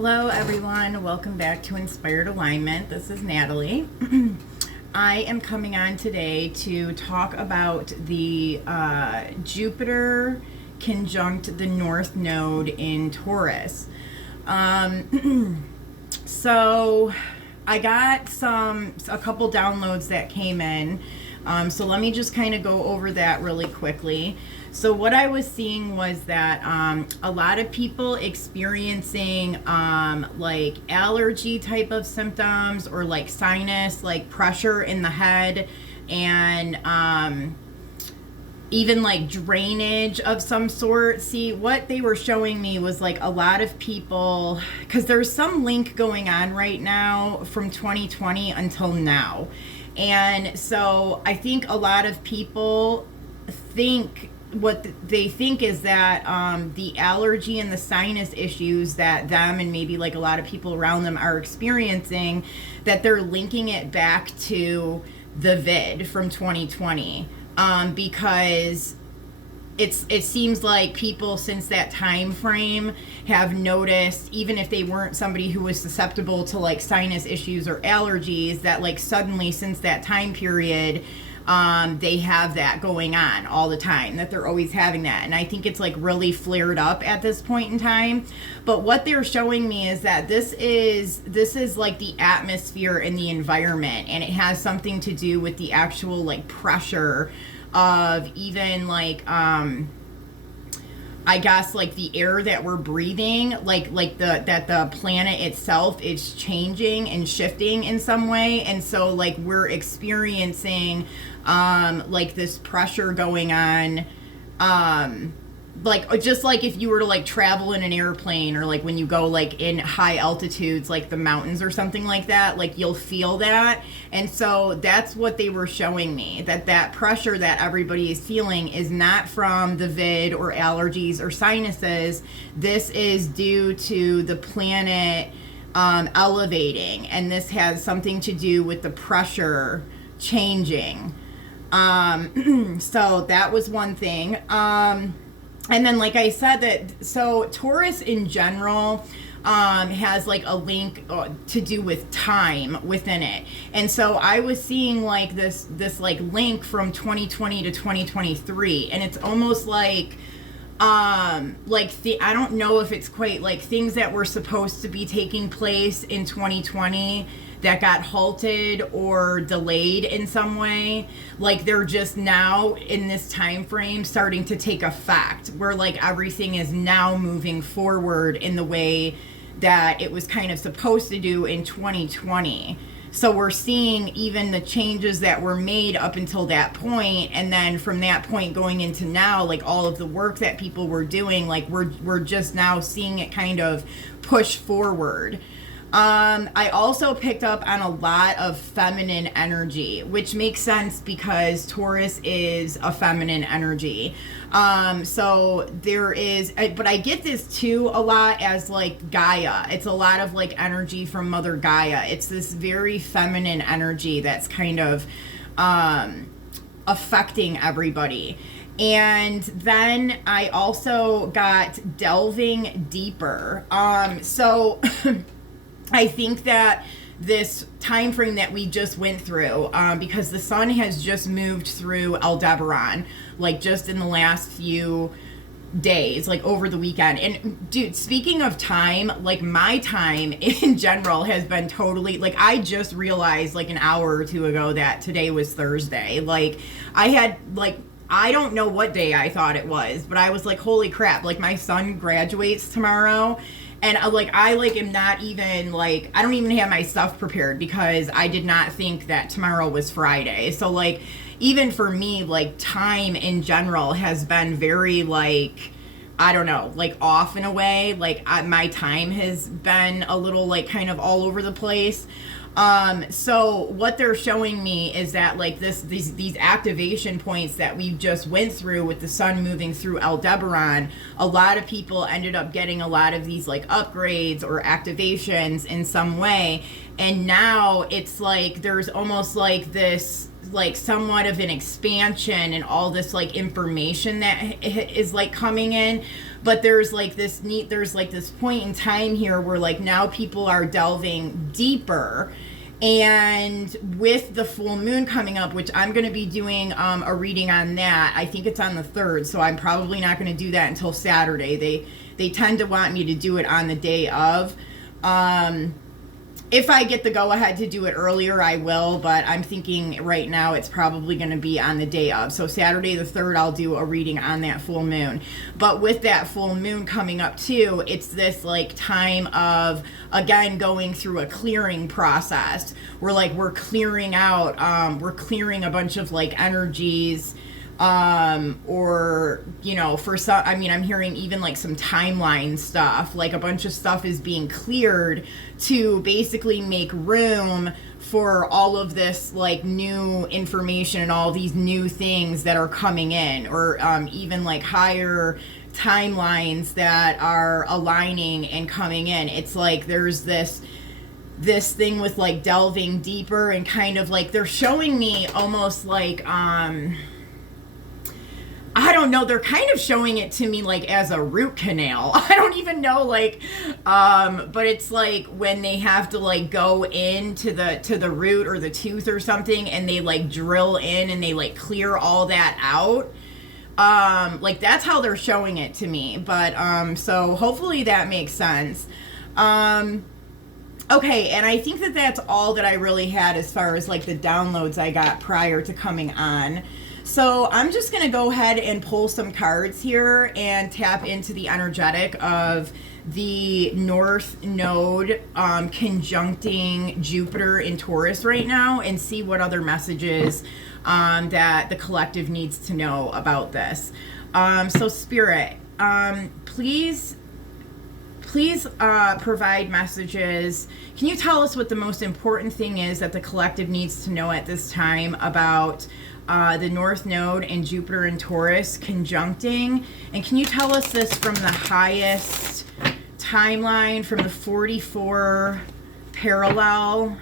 Hello everyone, welcome back to Inspired Alignment. This is Natalie. I am coming on today to talk about the Jupiter conjunct the North Node in Taurus. So I got a couple downloads that came in. So let me just kind of go over that really quickly. So what I was seeing was that a lot of people experiencing like allergy type of symptoms or like sinus, like pressure in the head, and even like drainage of some sort. See, what they were showing me was like a lot of people, because there's some link going on right now from 2020 until now. And so I think a lot of people think what they think is that the allergy and the sinus issues that them and maybe like a lot of people around them are experiencing, that they're linking it back to the vid from 2020, because it seems like people since that time frame have noticed, even if they weren't somebody who was susceptible to like sinus issues or allergies, that like suddenly since that time period they have that going on all the time, that they're always having that. And I think it's like really flared up at this point in time. But what they're showing me is that this is like the atmosphere and the environment, and it has something to do with the actual like pressure of even like I guess like the air that we're breathing, like that the planet itself is changing and shifting in some way. And so like we're experiencing like this pressure going on, like just like if you were to like travel in an airplane, or like when you go like in high altitudes like the mountains or something like that, like you'll feel that. And so that's what they were showing me, that pressure that everybody is feeling is not from the vid or allergies or sinuses. This is due to the planet elevating, and this has something to do with the pressure changing. So that was one thing. And then, like I said, that so Taurus in general has like a link to do with time within it. And so I was seeing like this like link from 2020 to 2023, and it's almost like I don't know if it's quite like things that were supposed to be taking place in 2020 that got halted or delayed in some way, like they're just now in this time frame starting to take effect, where like everything is now moving forward in the way that it was kind of supposed to do in 2020. So we're seeing even the changes that were made up until that point, and then from that point going into now, like all of the work that people were doing, like we're just now seeing it kind of push forward. I also picked up on a lot of feminine energy, which makes sense because Taurus is a feminine energy. So there is, but I get this too a lot as like Gaia. It's a lot of like energy from Mother Gaia. It's this very feminine energy that's kind of affecting everybody. And then I also got delving deeper. So I think that this time frame that we just went through, because the sun has just moved through Aldebaran, like just in the last few days, like over the weekend. And dude, speaking of time, like my time in general has been totally, like I just realized like an hour or two ago that today was Thursday. Like I had like, I don't know what day I thought it was, but I was like, holy crap, like my son graduates tomorrow. And I am not even like, I don't even have my stuff prepared because I did not think that tomorrow was Friday. So like, even for me, like time in general has been very like, I don't know, like off in a way. Like my time has been a little like kind of all over the place. So what they're showing me is that like these activation points that we just went through with the sun moving through Aldebaran, a lot of people ended up getting a lot of these like upgrades or activations in some way. And now it's like there's almost like this like somewhat of an expansion and all this like information that is like coming in. But there's like this point in time here where like now people are delving deeper. And with the full moon coming up, which I'm going to be doing a reading on that, I think it's on the 3rd, so I'm probably not going to do that until Saturday. They tend to want me to do it on the day of. If I get the go-ahead to do it earlier, I will, but I'm thinking right now it's probably going to be on the day of. So Saturday the 3rd, I'll do a reading on that full moon. But with that full moon coming up too, it's this like time of, again, going through a clearing process. We're clearing out, we're clearing a bunch of like energies, or, you know, for some, I mean, I'm hearing even like some timeline stuff, like a bunch of stuff is being cleared to basically make room for all of this like new information and all these new things that are coming in, or even like higher timelines that are aligning and coming in. It's like there's this thing with like delving deeper, and kind of like they're showing me almost like I don't know, they're kind of showing it to me like as a root canal. I don't even know, like, but it's like when they have to like go into the root or the tooth or something, and they like drill in and they like clear all that out. Like that's how they're showing it to me. But so hopefully that makes sense. Okay, and I think that that's all that I really had as far as like the downloads I got prior to coming on. So I'm just going to go ahead and pull some cards here and tap into the energetic of the North Node conjuncting Jupiter in Taurus right now, and see what other messages that the collective needs to know about this. So Spirit, please provide messages. Can you tell us what the most important thing is that the collective needs to know at this time about the North Node and Jupiter and Taurus conjuncting? And can you tell us this from the highest timeline, from the 44 parallel?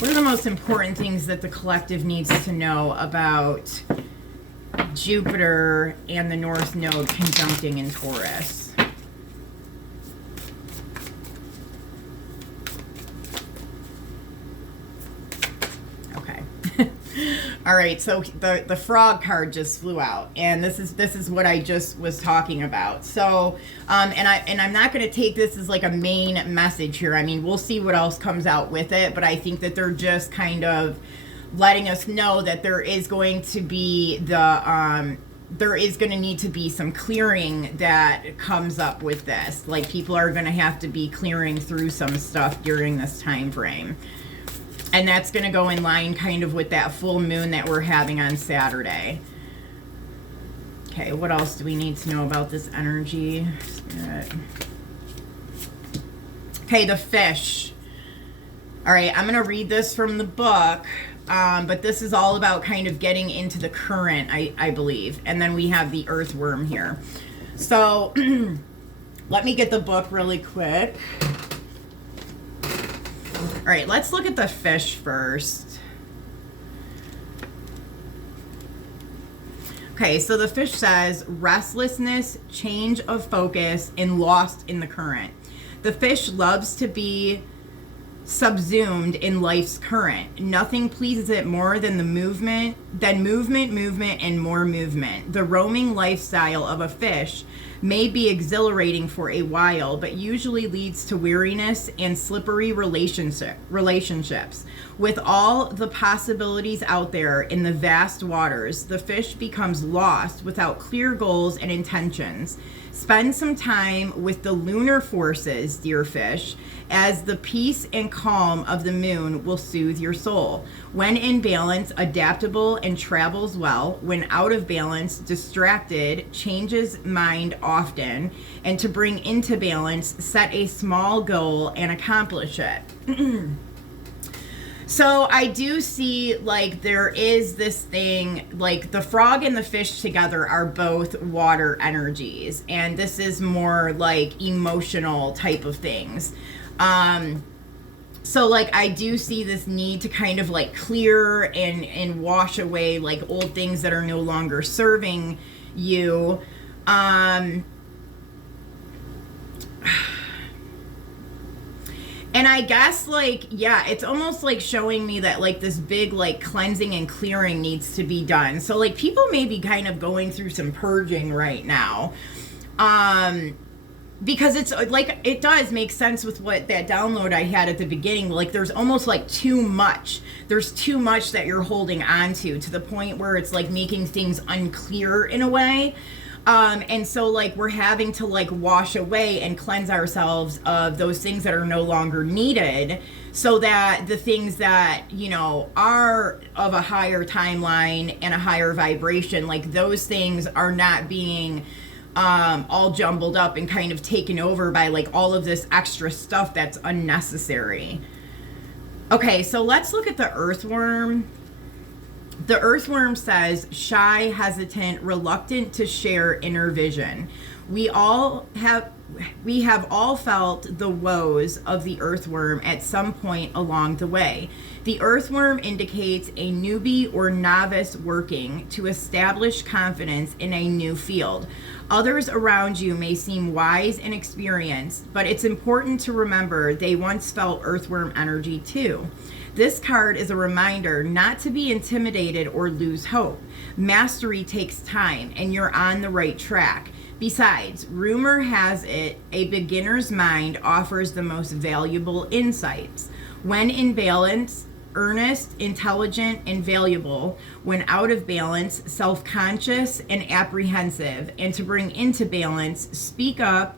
What are the most important things that the collective needs to know about Jupiter and the North Node conjuncting in Taurus? All right, so the frog card just flew out, and this is what I just was talking about. So, and I'm not going to take this as like a main message here. I mean, we'll see what else comes out with it, but I think that they're just kind of letting us know that there is going to be there is going to need to be some clearing that comes up with this. Like people are going to have to be clearing through some stuff during this time frame. And that's going to go in line kind of with that full moon that we're having on Saturday. Okay, what else do we need to know about this energy? Spirit. Okay, the fish. All right, I'm going to read this from the book, but this is all about kind of getting into the current, I believe. And then we have the earthworm here. So let me get the book really quick. All right, let's look at the fish first. Okay, so the fish says restlessness, change of focus, and lost in the current. The fish loves to be subsumed in life's current. Nothing pleases it more than movement, and more movement. The roaming lifestyle of a fish may be exhilarating for a while, but usually leads to weariness and slippery relationships. With all the possibilities out there in the vast waters, the fish becomes lost without clear goals and intentions. Spend some time with the lunar forces, dear fish, as the peace and calm of the moon will soothe your soul. When in balance, adaptable and travels well. When out of balance, distracted, changes mind often. And to bring into balance, set a small goal and accomplish it. So I do see like there is this thing, like the frog and the fish together are both water energies, and this is more like emotional type of things. So like I do see this need to kind of like clear and wash away like old things that are no longer serving you. And I guess, like, yeah, it's almost like showing me that, like, this big, like, cleansing and clearing needs to be done. So, like, people may be kind of going through some purging right now. Because it's, like, it does make sense with what that download I had at the beginning. Like, there's almost, like, too much. There's too much that you're holding on to the point where it's, like, making things unclear in a way. And so, like, we're having to, like, wash away and cleanse ourselves of those things that are no longer needed, so that the things that, you know, are of a higher timeline and a higher vibration, like, those things are not being all jumbled up and kind of taken over by, like, all of this extra stuff that's unnecessary. Okay, so let's look at the earthworm. The earthworm says, shy, hesitant, reluctant to share inner vision. We have all felt the woes of the earthworm at some point along the way. The earthworm indicates a newbie or novice working to establish confidence in a new field. Others around you may seem wise and experienced, but it's important to remember they once felt earthworm energy too. This card is a reminder not to be intimidated or lose hope. Mastery takes time, and you're on the right track. Besides, rumor has it a beginner's mind offers the most valuable insights. When in balance, earnest, intelligent, and valuable. When out of balance, self-conscious and apprehensive. And to bring into balance, speak up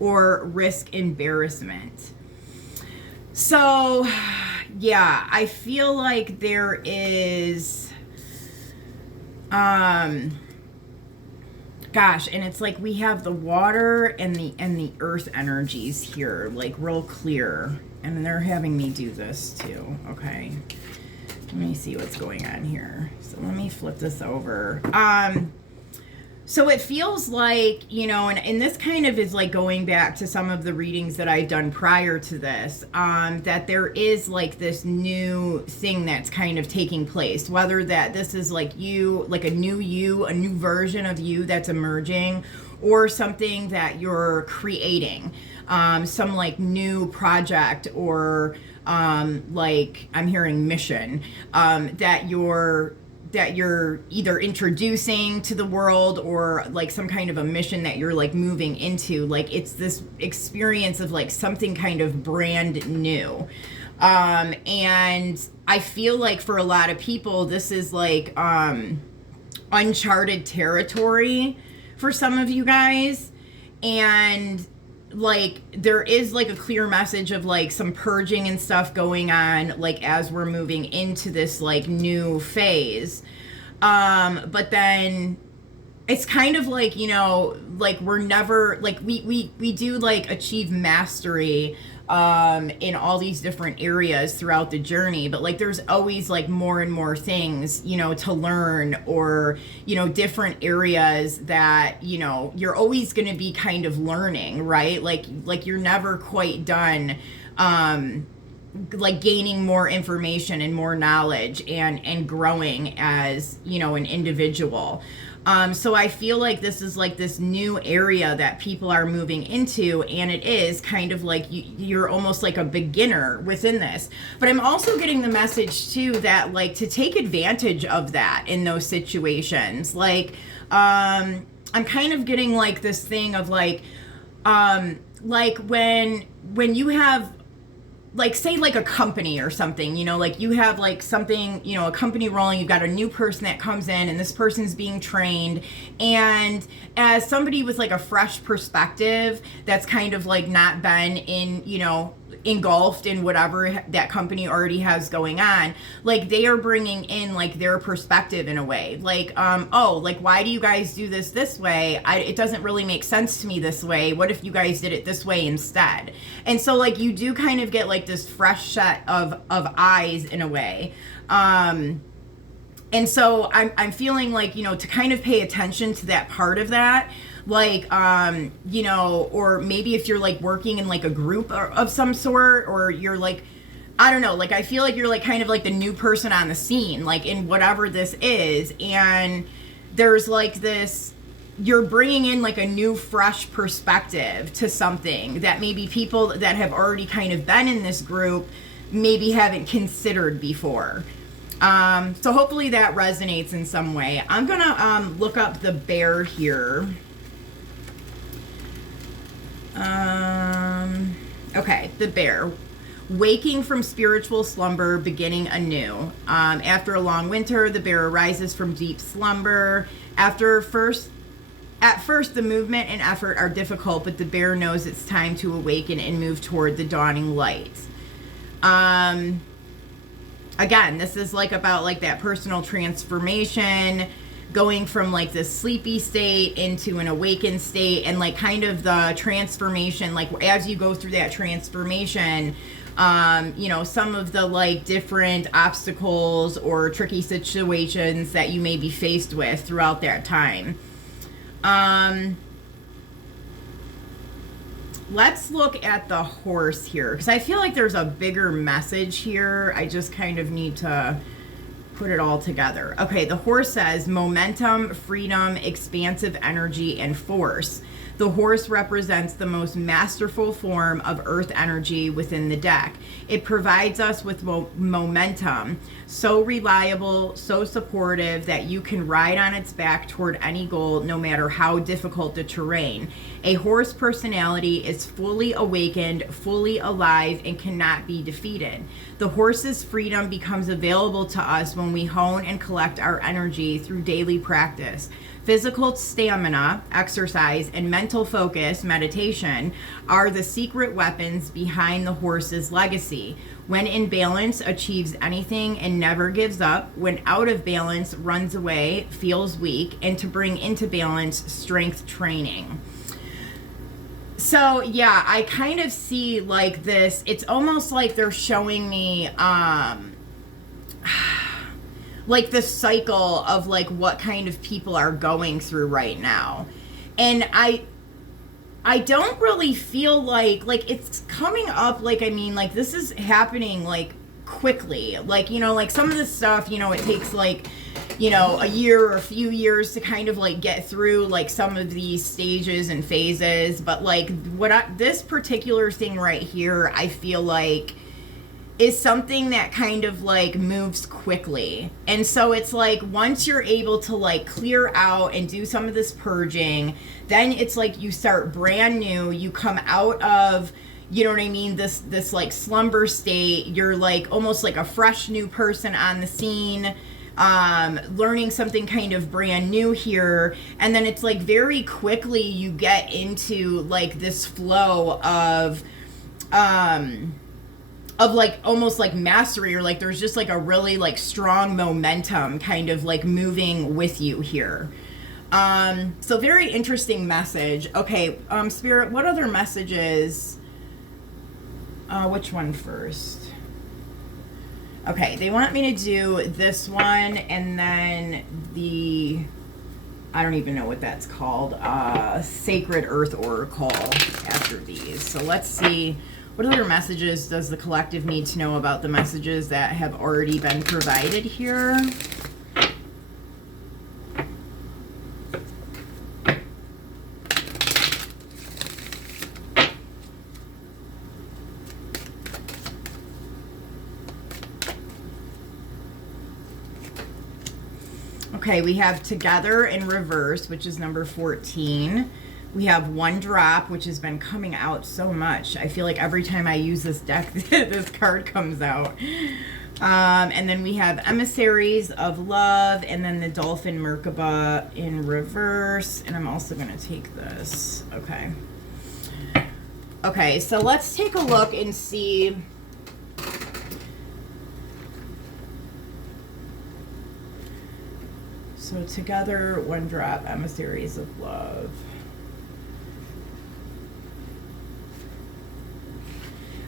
or risk embarrassment. So, yeah, I feel like there is, gosh, and it's like we have the water and the earth energies here, like real clear, and they're having me do this too. Okay, let me see what's going on here. So let me flip this over. So it feels like, you know, and this kind of is like going back to some of the readings that I've done prior to this, that there is like this new thing that's kind of taking place, whether that this is like you, like a new version of you that's emerging, or something that you're creating, some like new project, or like I'm hearing mission, that you're either introducing to the world, or like some kind of a mission that you're like moving into. Like it's this experience of like something kind of brand new. And I feel like for a lot of people, this is like uncharted territory for some of you guys. And like there is like a clear message of like some purging and stuff going on, like as we're moving into this like new phase. But then it's kind of like, you know, like we're never like we do like achieve mastery in all these different areas throughout the journey, but like there's always like more and more things, you know, to learn, or, you know, different areas that, you know, you're always going to be kind of learning, right? Like you're never quite done like gaining more information and more knowledge and growing as, you know, an individual. So I feel like this is like this new area that people are moving into, and it is kind of like you're almost like a beginner within this. But I'm also getting the message too that like to take advantage of that in those situations. Like I'm kind of getting like this thing of like when you have, like, say like a company or something, you know, like you have like something, you know, a company rolling, you've got a new person that comes in and this person's being trained. And as somebody with like a fresh perspective that's kind of like not been in, you know, engulfed in whatever that company already has going on, like they are bringing in like their perspective in a way, like oh, like why do you guys do this way? It doesn't really make sense to me this way. What if you guys did it this way instead? And so like you do kind of get like this fresh set of eyes in a way. And so I'm feeling like, you know, to kind of pay attention to that part of that, like, you know, or maybe if you're like working in like a group of some sort, or you're like, I don't know, like I feel like you're like kind of like the new person on the scene, like in whatever this is. And there's like this you're bringing in like a new fresh perspective to something that maybe people that have already kind of been in this group maybe haven't considered before. So hopefully that resonates in some way. I'm gonna look up the bear here. Okay, the bear. Waking from spiritual slumber, beginning anew. After a long winter, the bear arises from deep slumber. At first, the movement and effort are difficult, but the bear knows it's time to awaken and move toward the dawning light. Again, this is like about like that personal transformation, going from like this sleepy state into an awakened state, and like kind of the transformation, like as you go through that transformation, you know, some of the like different obstacles or tricky situations that you may be faced with throughout that time. Let's look at the horse here, because I feel like there's a bigger message here. I just kind of need to put it all together. Okay, the horse says momentum, freedom, expansive energy, and force. The horse represents the most masterful form of earth energy within the deck. It provides us with momentum, so reliable, so supportive that you can ride on its back toward any goal, no matter how difficult the terrain. A horse personality is fully awakened, fully alive, and cannot be defeated. The horse's freedom becomes available to us when we hone and collect our energy through daily practice. Physical stamina, exercise, and mental focus, meditation, are the secret weapons behind the horse's legacy. When in balance, achieves anything and never gives up. When out of balance, runs away, feels weak, and to bring into balance, strength training. So yeah, I kind of see like this, it's almost like they're showing me like the cycle of like what kind of people are going through right now. And I don't really feel like it's coming up, like, I mean, like this is happening like quickly, like, you know, like some of this stuff, you know, it takes like, you know, a year or a few years to kind of like get through like some of these stages and phases. But like this particular thing right here, I feel like is something that kind of like moves quickly. And so it's like once you're able to like clear out and do some of this purging, then it's like you start brand new, you come out of, you know what I mean, this like slumber state, you're like almost like a fresh new person on the scene, learning something kind of brand new here. And then it's like very quickly you get into like this flow of like almost like mastery, or like there's just like a really like strong momentum kind of like moving with you here. So very interesting message. Okay, Spirit, what other messages? Which one first? Okay, they want me to do this one and then the, I don't even know what that's called, Sacred Earth Oracle after these. So let's see. What other messages does the collective need to know about the messages that have already been provided here? Okay, we have Together in reverse, which is number 14. We have One Drop, which has been coming out so much. I feel like every time I use this deck, this card comes out. And then we have Emissaries of Love, and then the Dolphin Merkaba in reverse. And I'm also going to take this. Okay. Okay, so let's take a look and see. So Together, One Drop, Emissaries of Love.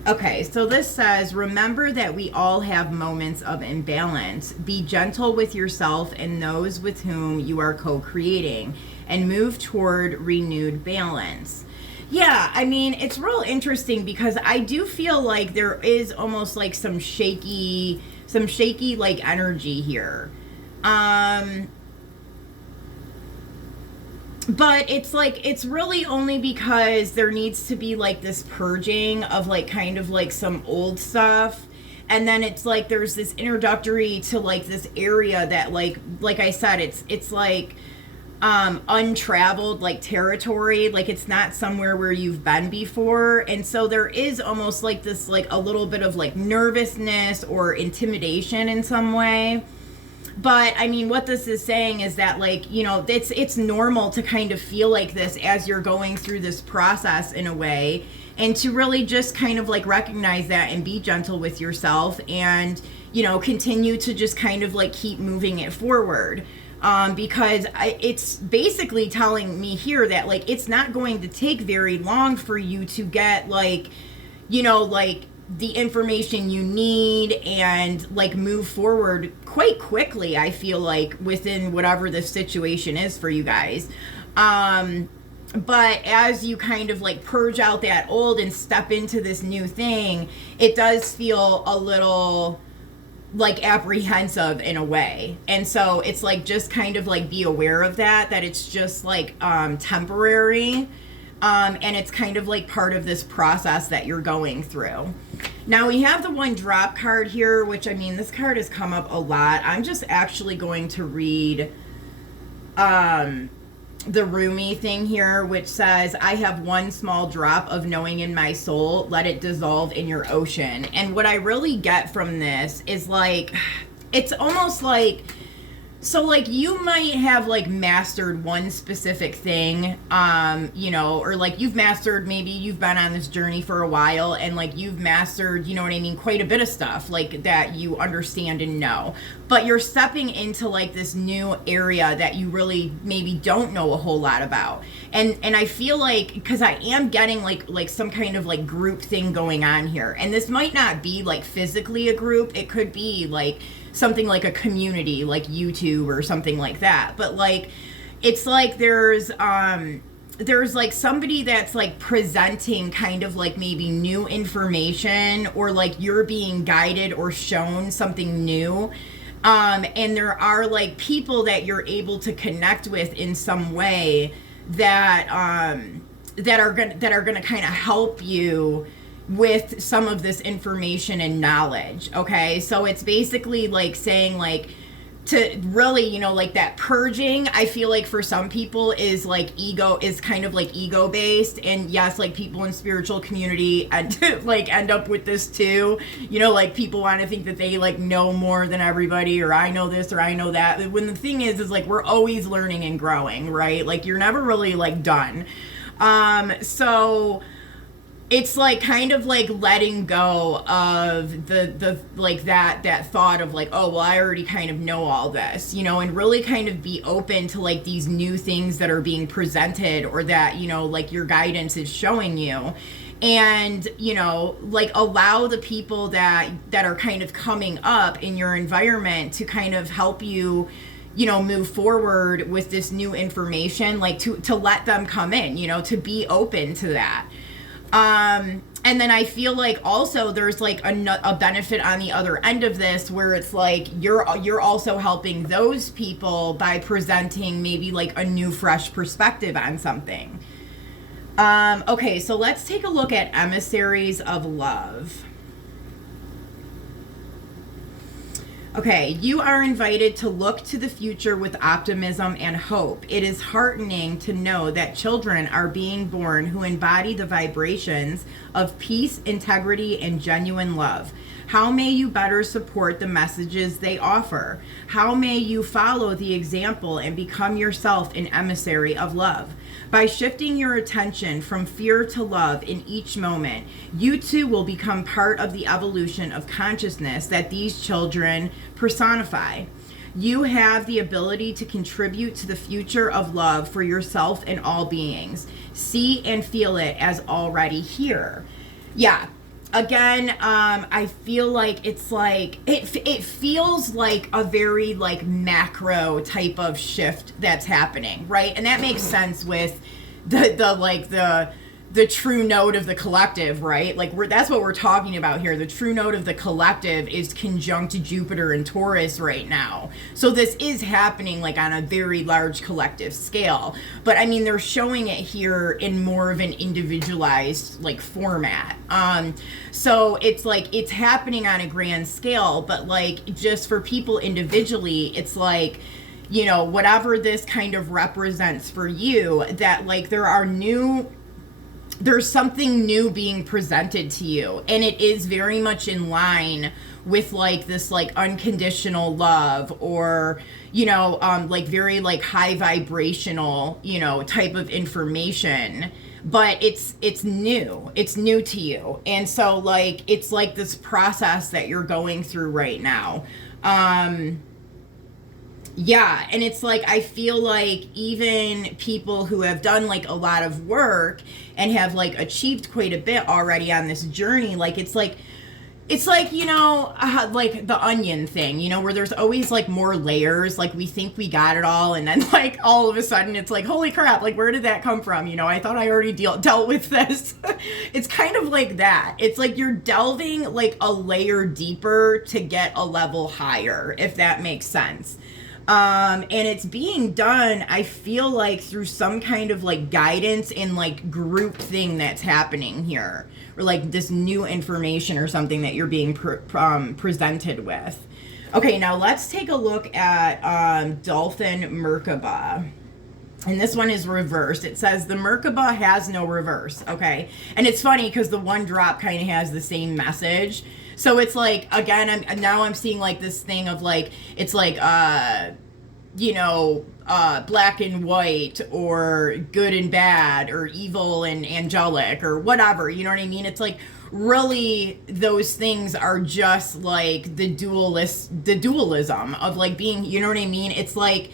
Okay, so this says, remember that we all have moments of imbalance. Be gentle with yourself and those with whom you are co-creating, and move toward renewed balance. Yeah, I mean, it's real interesting because I do feel like there is almost like some shaky like energy here. But it's like, it's really only because there needs to be like this purging of like kind of like some old stuff. And then it's like there's this introductory to like this area that like I said, it's like untraveled like territory. Like it's not somewhere where you've been before. And so there is almost like this like a little bit of like nervousness or intimidation in some way. But I mean, what this is saying is that, like, you know, it's normal to kind of feel like this as you're going through this process in a way, and to really just kind of like recognize that and be gentle with yourself, and, you know, continue to just kind of like keep moving it forward. Because it's basically telling me here that like it's not going to take very long for you to get like, you know, like the information you need and like move forward quite quickly, I feel like, within whatever the situation is for you guys. But as you kind of like purge out that old and step into this new thing, it does feel a little like apprehensive in a way. And so it's like, just kind of like be aware of that it's just like temporary. And it's kind of like part of this process that you're going through. Now we have the one drop card here, which, I mean, this card has come up a lot. I'm just actually going to read the Rumi thing here, which says, I have one small drop of knowing in my soul, let it dissolve in your ocean. And what I really get from this is like, it's almost like, so like you might have like mastered one specific thing, you know, or like you've mastered, maybe you've been on this journey for a while and like you've mastered, you know what I mean, quite a bit of stuff like that you understand and know, but you're stepping into like this new area that you really maybe don't know a whole lot about. And I feel like, because I am getting like some kind of like group thing going on here, and this might not be like physically a group, it could be like something like a community like YouTube or something like that, but like it's like there's like somebody that's like presenting kind of like maybe new information, or like you're being guided or shown something new, and there are like people that you're able to connect with in some way that are gonna kind of help you with some of this information and knowledge. Okay, so it's basically like saying like to really, you know, like that purging, I feel like for some people is like ego, is kind of like ego based. And yes, like people in spiritual community and like end up with this too, you know, like people want to think that they like know more than everybody, or I know this or I know that, when the thing is like we're always learning and growing, right? Like you're never really like done. So it's like kind of like letting go of the like that thought of like, oh well, I already kind of know all this, you know, and really kind of be open to like these new things that are being presented, or that, you know, like your guidance is showing you. And, you know, like allow the people that are kind of coming up in your environment to kind of help you, you know, move forward with this new information, like to let them come in, you know, to be open to that. And then I feel like also there's like a benefit on the other end of this, where it's like you're also helping those people by presenting maybe like a new fresh perspective on something. Okay, so let's take a look at emissaries of love. Okay, you are invited to look to the future with optimism and hope. It is heartening to know that children are being born who embody the vibrations of peace, integrity, and genuine love. How may you better support the messages they offer? How may you follow the example and become yourself an emissary of love? By shifting your attention from fear to love in each moment, you too will become part of the evolution of consciousness that these children personify. You have the ability to contribute to the future of love for yourself and all beings. See and feel it as already here. Yeah. Again, I feel like it's like it feels like a very like macro type of shift that's happening, right? And that makes sense with the the true node of the collective, right? Like that's what we're talking about here. The true node of the collective is conjunct Jupiter and Taurus right now. So this is happening like on a very large collective scale. But I mean, they're showing it here in more of an individualized like format. So it's like it's happening on a grand scale, but like just for people individually, it's like, you know, whatever this kind of represents for you, that like there's something new being presented to you, and it is very much in line with like this like unconditional love, or you know, like very like high vibrational, you know, type of information. But it's new to you, and so like it's like this process that you're going through right now. Yeah, and it's like I feel like even people who have done like a lot of work and have like achieved quite a bit already on this journey, like it's like, you know, like the onion thing, you know, where there's always like more layers. Like we think we got it all, and then like all of a sudden it's like, holy crap, like where did that come from? You know, I thought I already dealt with this. It's kind of like that. It's like you're delving like a layer deeper to get a level higher, if that makes sense. And it's being done, I feel like, through some kind of like guidance and like group thing that's happening here, or like this new information or something that you're being presented with. Okay, now let's take a look at Dolphin Merkaba. And this one is reversed. It says the Merkaba has no reverse, okay? And it's funny because the one drop kind of has the same message. So it's like, again, I'm seeing like this thing of like, it's like, you know, black and white, or good and bad, or evil and angelic, or whatever, you know what I mean? It's like, really, those things are just like the dualism of like being, you know what I mean? It's like,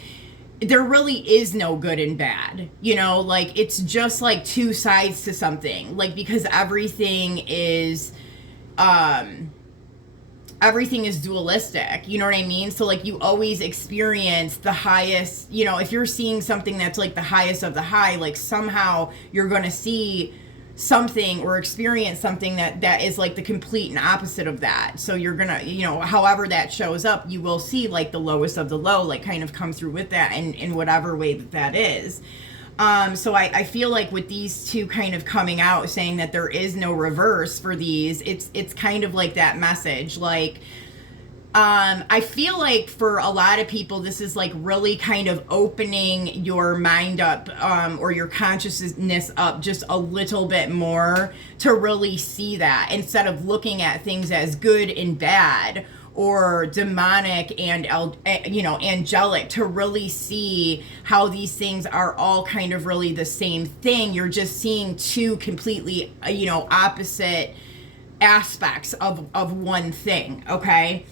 there really is no good and bad, you know, like it's just like two sides to something, like because everything is dualistic, you know what I mean? So like you always experience the highest, you know, if you're seeing something that's like the highest of the high, like somehow you're going to see something or experience something that is like the complete and opposite of that. So you're gonna, you know, however that shows up, you will see like the lowest of the low, like kind of come through with that in whatever way that is. So I feel like with these two kind of coming out saying that there is no reverse for these, it's kind of like that message. Like, I feel like for a lot of people, this is like really kind of opening your mind up, or your consciousness up just a little bit more to really see that, instead of looking at things as good and bad, or demonic and, you know, angelic, to really see how these things are all kind of really the same thing. You're just seeing two completely, you know, opposite aspects of one thing, okay?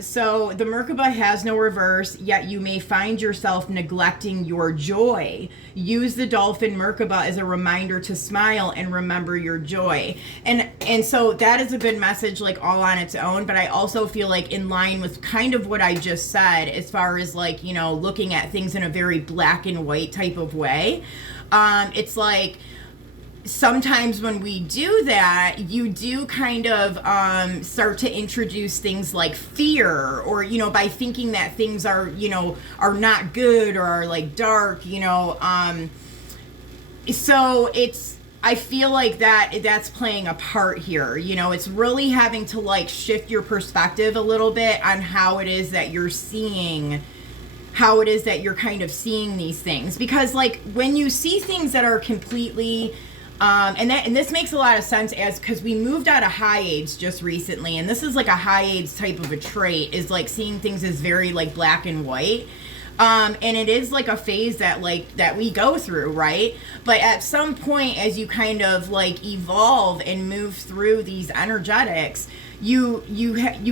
So the Merkaba has no reverse, yet you may find yourself neglecting your joy. Use the Dolphin Merkaba as a reminder to smile and remember your joy. And so that is a good message, like all on its own, but I also feel like in line with kind of what I just said, as far as like, you know, looking at things in a very black and white type of way. It's like, sometimes when we do that, you do kind of start to introduce things like fear, or, you know, by thinking that things are, you know, are not good or are like dark, you know. So I feel like that's playing a part here. You know, it's really having to like shift your perspective a little bit on how it is that you're seeing, how it is that you're kind of seeing these things. Because like when you see things that are completely and this makes a lot of sense, as because we moved out of high AIDS just recently, and this is like a high AIDS type of a trait, is like seeing things as very like black and white. And it is like a phase that we go through, right? But at some point, as you kind of like evolve and move through these energetics, you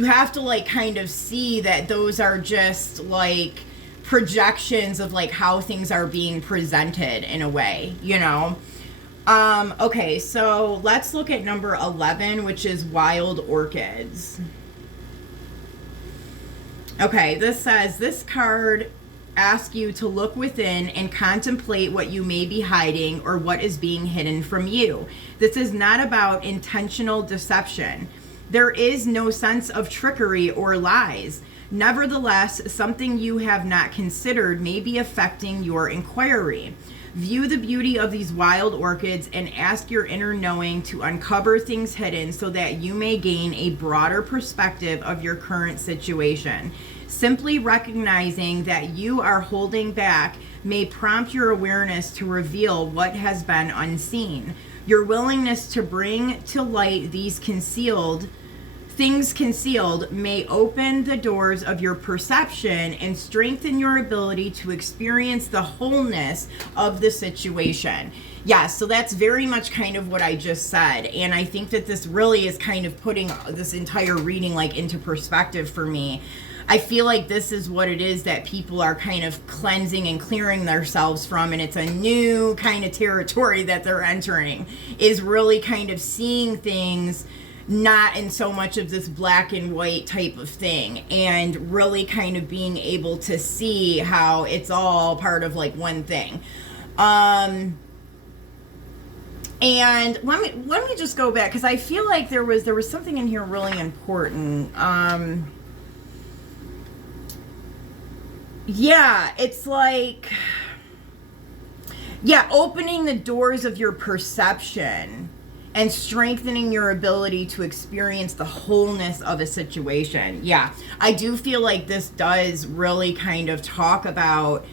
have to like kind of see that those are just like projections of like how things are being presented in a way, you know? Okay, so let's look at number 11, which is Wild Orchids. Okay, this says, this card ask you to look within and contemplate what you may be hiding or what is being hidden from you. This is not about intentional deception. There is no sense of trickery or lies. Nevertheless, something you have not considered may be affecting your inquiry. View the beauty of these wild orchids and ask your inner knowing to uncover things hidden so that you may gain a broader perspective of your current situation. Simply recognizing that you are holding back may prompt your awareness to reveal what has been unseen. Your willingness to bring to light these things concealed may open the doors of your perception and strengthen your ability to experience the wholeness of the situation. Yeah, so that's very much kind of what I just said. And I think that this really is kind of putting this entire reading like into perspective for me. I feel like this is what it is that people are kind of cleansing and clearing themselves from, and it's a new kind of territory that they're entering, is really kind of seeing things not in so much of this black and white type of thing, and really kind of being able to see how it's all part of like one thing. And let me just go back, because I feel like there was something in here really important. Yeah, it's like, yeah, opening the doors of your perception and strengthening your ability to experience the wholeness of a situation. Yeah, I do feel like this does really kind of talk about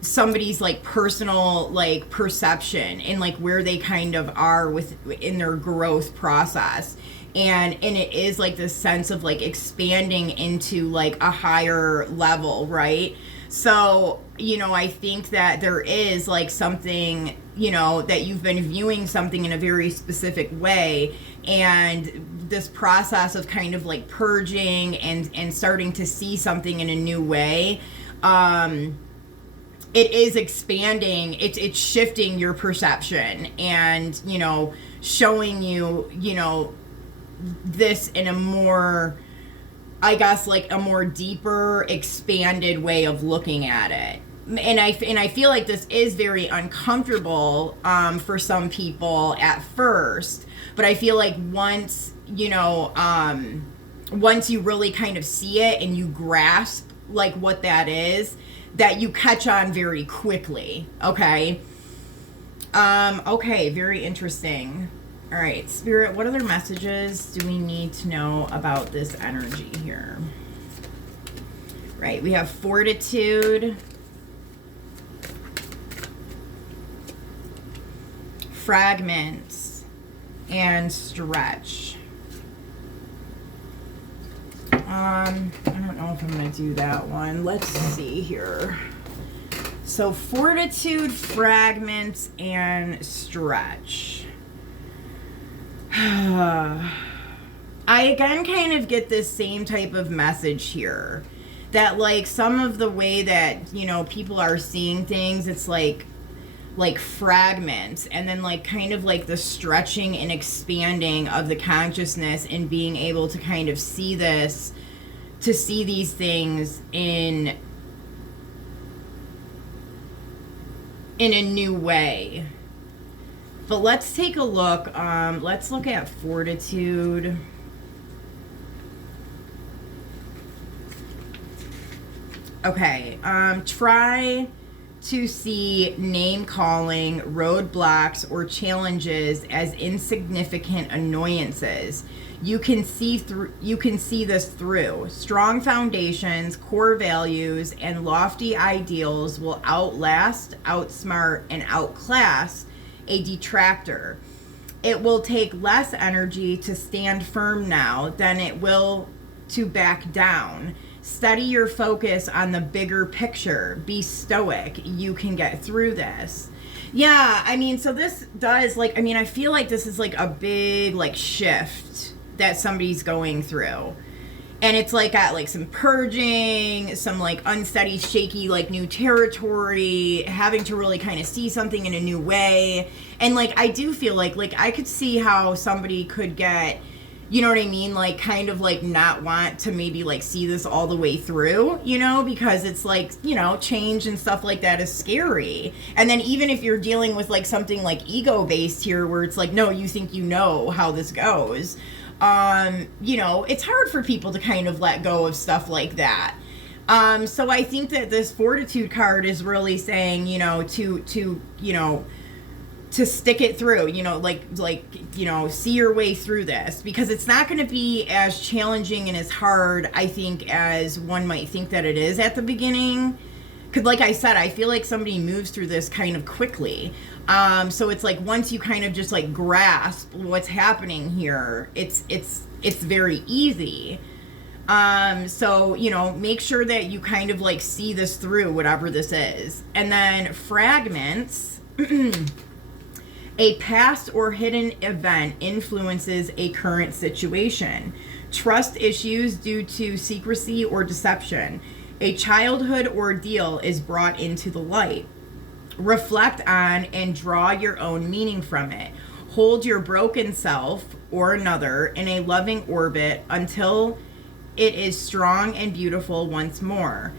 somebody's like personal like perception and like where they kind of are in their growth process. And it is like this sense of like expanding into like a higher level, right? So, I think that there is like something, that you've been viewing something in a very specific way, and this process of kind of like purging and starting to see something in a new way, it is expanding, it's shifting your perception and, showing you, this in a more, I guess, like a more deeper, expanded way of looking at it. And I feel like this is very uncomfortable for some people at first, but I feel like once you really kind of see it and you grasp like what that is, that you catch on very quickly. Okay. Okay, very interesting. All right, Spirit, what other messages do we need to know about this energy here? Right, we have fortitude, fragments, and stretch. I don't know if I'm going to do that one. Let's see here. So fortitude, fragments, and stretch. I again kind of get this same type of message here, that like some of the way that people are seeing things, it's like fragments, and then like kind of like the stretching and expanding of the consciousness and being able to kind of see these things in a new way. But let's take a look. Let's look at fortitude. Okay. Try to see name calling, roadblocks, or challenges as insignificant annoyances. You can see this through. Strong foundations, core values, and lofty ideals will outlast, outsmart, and outclass a detractor. It will take less energy to stand firm now than it will to back down. Steady your focus on the bigger picture. Be stoic. You can get through this. Yeah, I mean, so this does I feel like this is like a big like shift that somebody's going through. And it's like at like some purging, some like unsteady, shaky, like new territory, having to really kind of see something in a new way. And like I do feel like I could see how somebody could get you know what I mean? Like, kind of like not want to maybe like see this all the way through, you know, because it's like, you know, change and stuff like that is scary. And then even if you're dealing with like something like ego based here, where it's like, no, you think you know how this goes, you know, it's hard for people to kind of let go of stuff like that. So I think that this Fortitude card is really saying, you know, you know, to stick it through, you know, like, you know, see your way through this, because it's not going to be as challenging and as hard, I think, as one might think that it is at the beginning. Because like I said, I feel like somebody moves through this kind of quickly. So it's like, once you kind of just like grasp what's happening here, it's very easy. So, you know, make sure that you kind of like see this through, whatever this is. And then fragments. A past or hidden event influences a current situation. Trust issues due to secrecy or deception. A childhood ordeal is brought into the light. Reflect on and draw your own meaning from it. Hold your broken self or another in a loving orbit until it is strong and beautiful once more.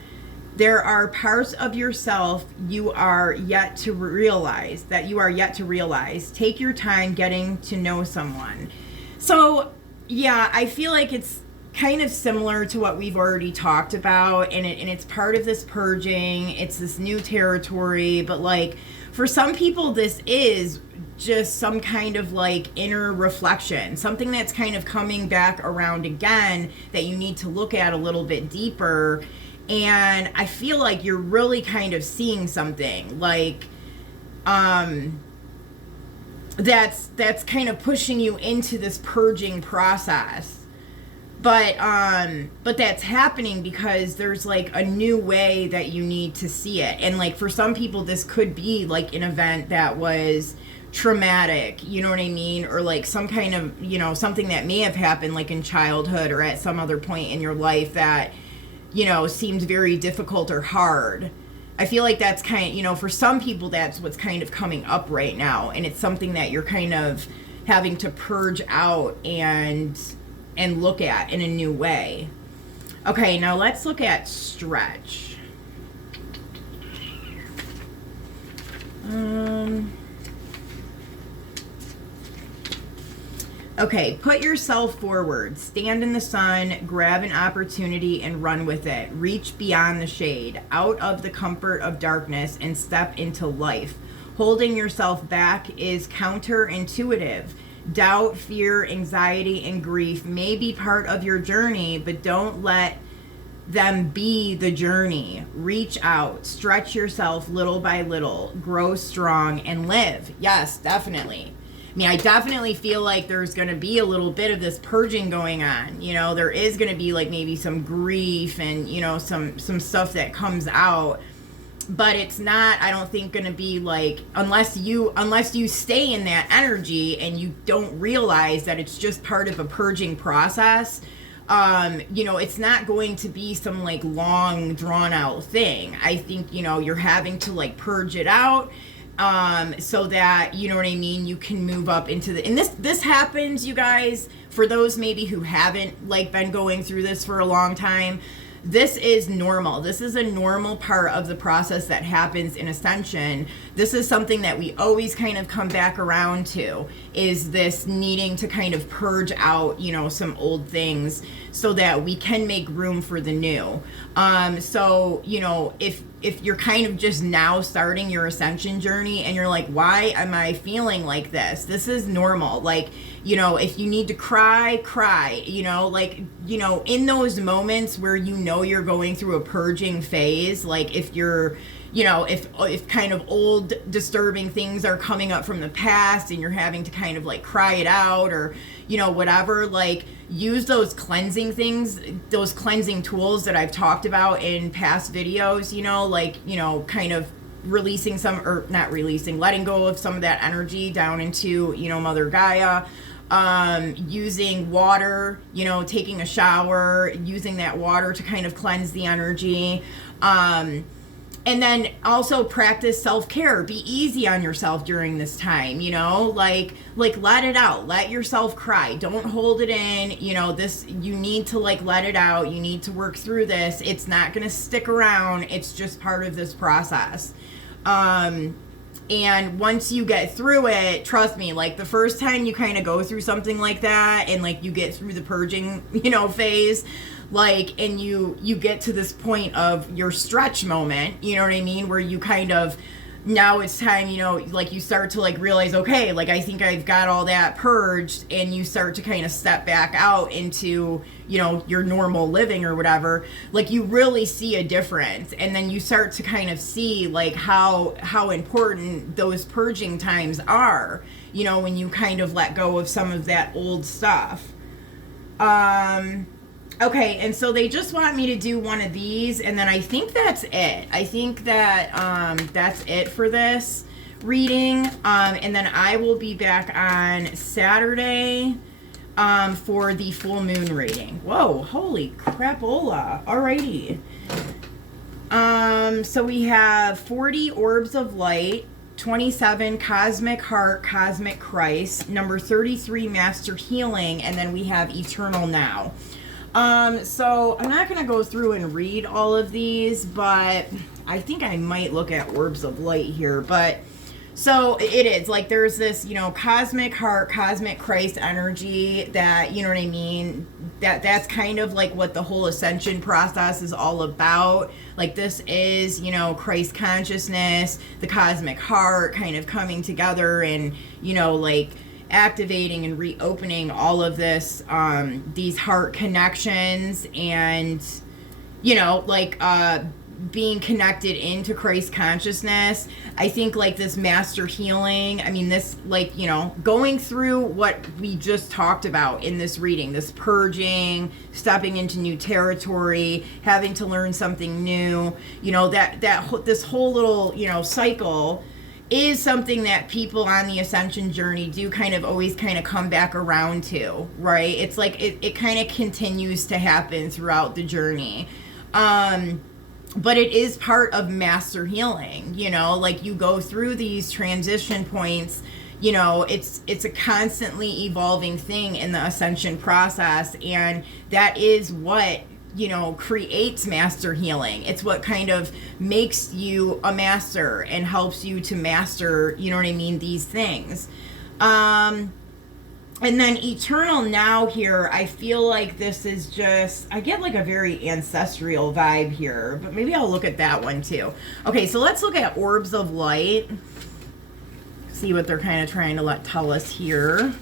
There are parts of yourself you are yet to realize. Take your time getting to know someone. So, yeah, I feel like it's kind of similar to what we've already talked about, and it's part of this purging. It's this new territory, but like for some people, this is just some kind of like inner reflection, something that's kind of coming back around again that you need to look at a little bit deeper. And I feel like you're really kind of seeing something like that's kind of pushing you into this purging process. But that's happening because there's like a new way that you need to see it. And like for some people, this could be like an event that was traumatic, you know what I mean? Or like some kind of, you know, something that may have happened like in childhood or at some other point in your life that, you know, seemed very difficult or hard. I feel like that's kind of, you know, for some people, that's what's kind of coming up right now. And it's something that you're kind of having to purge out and look at in a new way. Okay, now let's look at stretch. Okay, put yourself forward. Stand in the sun, grab an opportunity and run with it. Reach beyond the shade, out of the comfort of darkness and step into life. Holding yourself back is counterintuitive. Doubt, fear, anxiety, and grief may be part of your journey, but don't let them be the journey. Reach out, stretch yourself little by little, grow strong, and live. Yes, definitely. I mean, I definitely feel like there's going to be a little bit of this purging going on. You know, there is going to be like maybe some grief and, you know, some stuff that comes out. But it's not, I don't think, going to be like, unless you stay in that energy and you don't realize that it's just part of a purging process, you know, it's not going to be some like long drawn out thing. I think, you know, you're having to like purge it out. So that, you know what I mean, you can move up into the, and this happens, you guys, for those maybe who haven't like been going through this for a long time. This is normal. This is a normal part of the process that happens in ascension. This is something that we always kind of come back around to, is this needing to kind of purge out, you know, some old things so that we can make room for the new. So, you know, if you're kind of just now starting your ascension journey and you're like, why am I feeling like this? This is normal. Like, you know, if you need to cry, you know, like, you know, in those moments where you know you're going through a purging phase, like if you're, you know, if kind of old disturbing things are coming up from the past and you're having to kind of like cry it out or, you know, whatever, like use those cleansing things, those cleansing tools that I've talked about in past videos, you know, like, you know, kind of releasing some, or not releasing, letting go of some of that energy down into, you know, Mother Gaia, using water, you know, taking a shower, using that water to kind of cleanse the energy, And then also practice self-care. Be easy on yourself during this time, you know, like let it out. Let yourself cry. Don't hold it in. You know, this, you need to like let it out. You need to work through this. It's not going to stick around. It's just part of this process. And once you get through it, trust me, like the first time you kind of go through something like that and like you get through the purging, you know, phase, like, and you get to this point of your stretch moment, you know what I mean, where you kind of, now it's time, you know, like you start to like realize, okay, like I think I've got all that purged, and you start to kind of step back out into, you know, your normal living or whatever, like you really see a difference. And then you start to kind of see like how important those purging times are, you know, when you kind of let go of some of that old stuff. Okay, and so they just want me to do one of these, and then I think that's it. I think that that's it for this reading. And then I will be back on Saturday for the full moon reading. Whoa, holy crapola. Alrighty. So we have 40 orbs of light, 27 cosmic heart, cosmic Christ, number 33 master healing, and then we have eternal now. So I'm not going to go through and read all of these, but I think I might look at orbs of light here. But so it is like there's this, you know, cosmic heart, cosmic Christ energy that, you know what I mean, that's kind of like what the whole ascension process is all about. Like this is, you know, Christ consciousness, the cosmic heart kind of coming together and, you know, like activating and reopening all of this, these heart connections, and, you know, like, being connected into Christ consciousness. I think like this master healing, I mean, this, like, you know, going through what we just talked about in this reading, this purging, stepping into new territory, having to learn something new, you know, this whole little, you know, cycle is something that people on the ascension journey do kind of always kind of come back around to, right? It's like it kind of continues to happen throughout the journey. But it is part of master healing, you know, like you go through these transition points, you know, it's a constantly evolving thing in the ascension process, and that is what, you know, creates master healing. It's what kind of makes you a master and helps you to master, you know what I mean, these things. And then eternal now here, I feel like this is just, I get like a very ancestral vibe here, but maybe I'll look at that one too. Okay, so let's look at orbs of light. See what they're kind of trying to tell us here.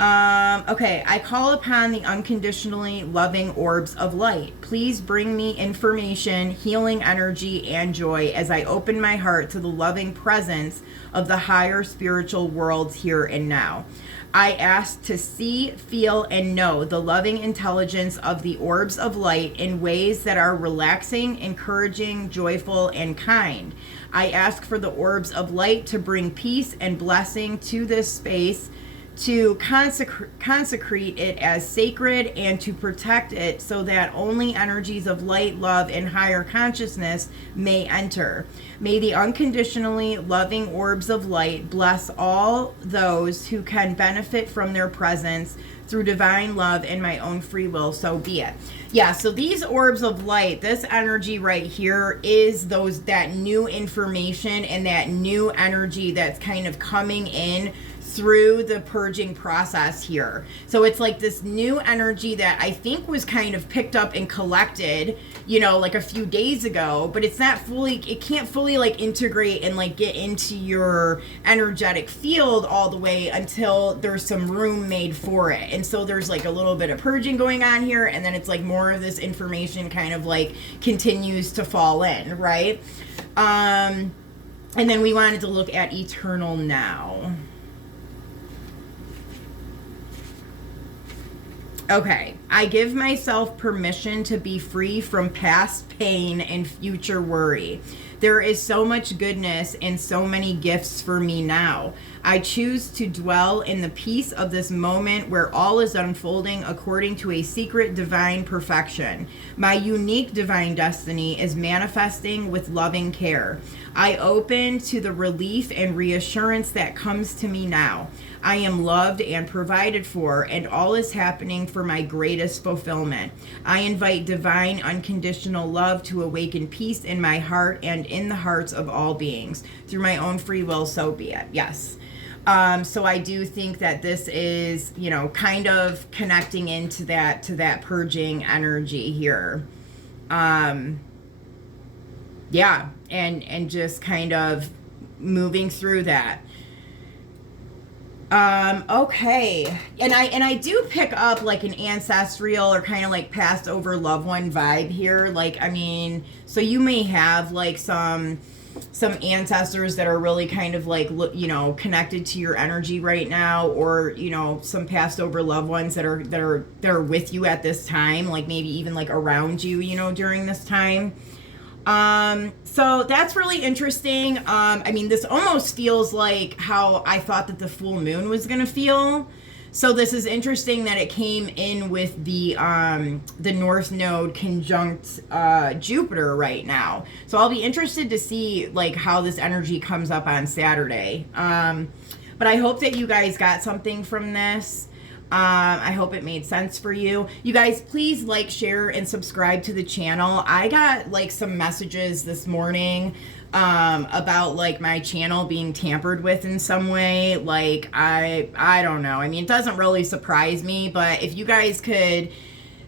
Okay, I call upon the unconditionally loving orbs of light. Please bring me information, healing energy, and joy as I open my heart to the loving presence of the higher spiritual worlds here and now. I ask to see, feel, and know the loving intelligence of the orbs of light in ways that are relaxing, encouraging, joyful, and kind. I ask for the orbs of light to bring peace and blessing to this space, to consecrate it as sacred, and to protect it so that only energies of light, love, and higher consciousness may enter. May the unconditionally loving orbs of light bless all those who can benefit from their presence through divine love and my own free will, so be it. Yeah, so these orbs of light, this energy right here is that new information and that new energy that's kind of coming in through the purging process here. So it's like this new energy that I think was kind of picked up and collected, you know, like a few days ago, but it's not fully, it can't fully like integrate and like get into your energetic field all the way until there's some room made for it. And so there's like a little bit of purging going on here, and then it's like more of this information kind of like continues to fall in, right? And then we wanted to look at eternal now. Okay, I give myself permission to be free from past pain and future worry. There is so much goodness and so many gifts for me now. I choose to dwell in the peace of this moment where all is unfolding according to a secret divine perfection. My unique divine destiny is manifesting with loving care. I open to the relief and reassurance that comes to me now. I am loved and provided for, and all is happening for my greatest fulfillment. I invite divine unconditional love to awaken peace in my heart and in the hearts of all beings. Through my own free will, so be it. Yes. So I do think that this is, you know, kind of connecting into that purging energy here. Yeah, and just kind of moving through that. Okay. And I do pick up like an ancestral or kind of like passed over loved one vibe here. Like, I mean, so you may have like some ancestors that are really kind of like, you know, connected to your energy right now, or, you know, some passed over loved ones that are with you at this time, like maybe even like around you, you know, during this time. So that's really interesting. I mean, this almost feels like how I thought that the full moon was going to feel. So this is interesting that it came in with the North Node conjunct Jupiter right now. So I'll be interested to see like how this energy comes up on Saturday. But I hope that you guys got something from this. I hope it made sense for you. You guys, please like, share, and subscribe to the channel. I got like some messages this morning about like my channel being tampered with in some way. Like, I don't know. I mean, it doesn't really surprise me, but if you guys could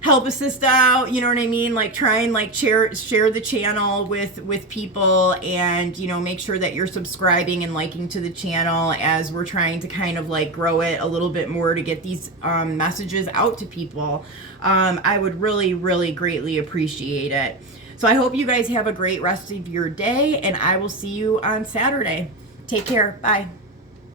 help assist out, you know what I mean? Like, try and like share the channel with people, and, you know, make sure that you're subscribing and liking to the channel as we're trying to kind of like grow it a little bit more to get these messages out to people. I would really, really greatly appreciate it. So I hope you guys have a great rest of your day, and I will see you on Saturday. Take care. Bye.